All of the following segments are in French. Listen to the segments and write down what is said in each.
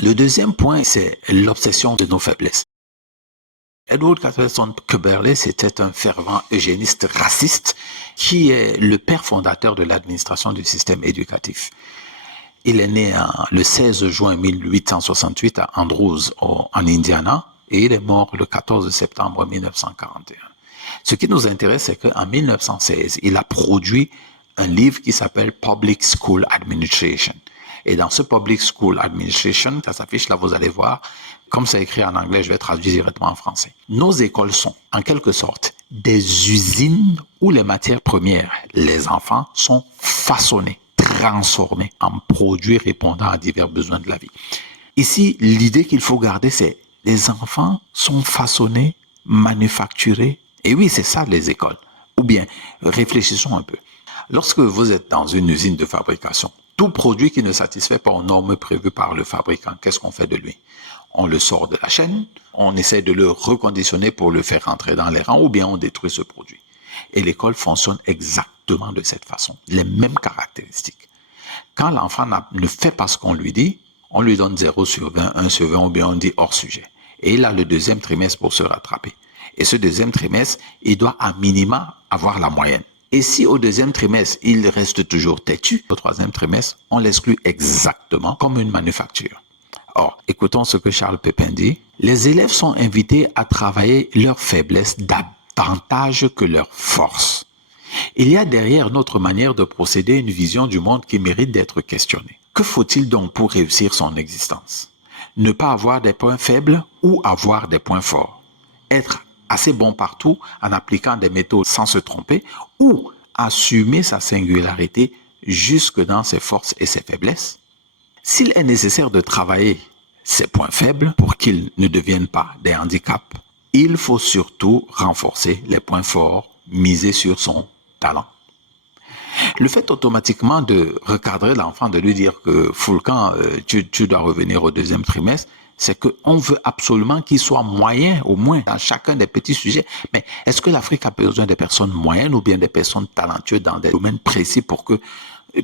Le deuxième point, c'est l'obsession de nos faiblesses. Edward Catterton Queberley, c'était un fervent eugéniste raciste qui est le père fondateur de l'administration du système éducatif. Il est né le 16 juin 1868 à Andrews, en Indiana, et il est mort le 14 septembre 1941. Ce qui nous intéresse, c'est qu'en 1916, il a produit un livre qui s'appelle Public School Administration. Et dans ce Public School Administration, ça s'affiche là, vous allez voir, comme c'est écrit en anglais, je vais traduire directement en français. Nos écoles sont, en quelque sorte, des usines où les matières premières, les enfants, sont façonnés, transformés en produits répondant à divers besoins de la vie. Ici, l'idée qu'il faut garder, c'est les enfants sont façonnés, manufacturés. Et oui, c'est ça les écoles. Ou bien, réfléchissons un peu. Lorsque vous êtes dans une usine de fabrication, tout produit qui ne satisfait pas aux normes prévues par le fabricant, qu'est-ce qu'on fait de lui? On le sort de la chaîne, on essaie de le reconditionner pour le faire rentrer dans les rangs, ou bien on détruit ce produit. Et l'école fonctionne exactement de cette façon, les mêmes caractéristiques. Quand l'enfant ne fait pas ce qu'on lui dit, on lui donne 0 sur 20, 1 sur 20, ou bien on dit hors sujet. Et il a le deuxième trimestre pour se rattraper. Et ce deuxième trimestre, il doit à minima avoir la moyenne. Et si au deuxième trimestre, il reste toujours têtu, au troisième trimestre, on l'exclut exactement comme une manufacture. Or, écoutons ce que Charles Pépin dit. Les élèves sont invités à travailler leurs faiblesses davantage que leurs forces. Il y a derrière notre manière de procéder une vision du monde qui mérite d'être questionnée. Que faut-il donc pour réussir son existence? Ne pas avoir des points faibles ou avoir des points forts? Être assez bon partout en appliquant des méthodes sans se tromper ou assumer sa singularité jusque dans ses forces et ses faiblesses? S'il est nécessaire de travailler ses points faibles pour qu'ils ne deviennent pas des handicaps, il faut surtout renforcer les points forts, miser sur son talent. Le fait automatiquement de recadrer l'enfant, de lui dire que Foulcan, tu dois revenir au deuxième trimestre, c'est qu'on veut absolument qu'il soit moyen, au moins, dans chacun des petits sujets. Mais est-ce que l'Afrique a besoin de personnes moyennes ou bien des personnes talentueuses dans des domaines précis pour que...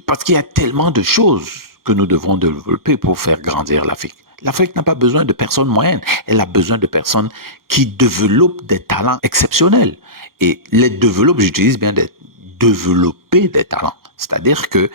Parce qu'il y a tellement de choses que nous devons développer pour faire grandir l'Afrique. L'Afrique n'a pas besoin de personnes moyennes. Elle a besoin de personnes qui développent des talents exceptionnels. Et les développent, j'utilise bien des développer des talents. C'est-à-dire que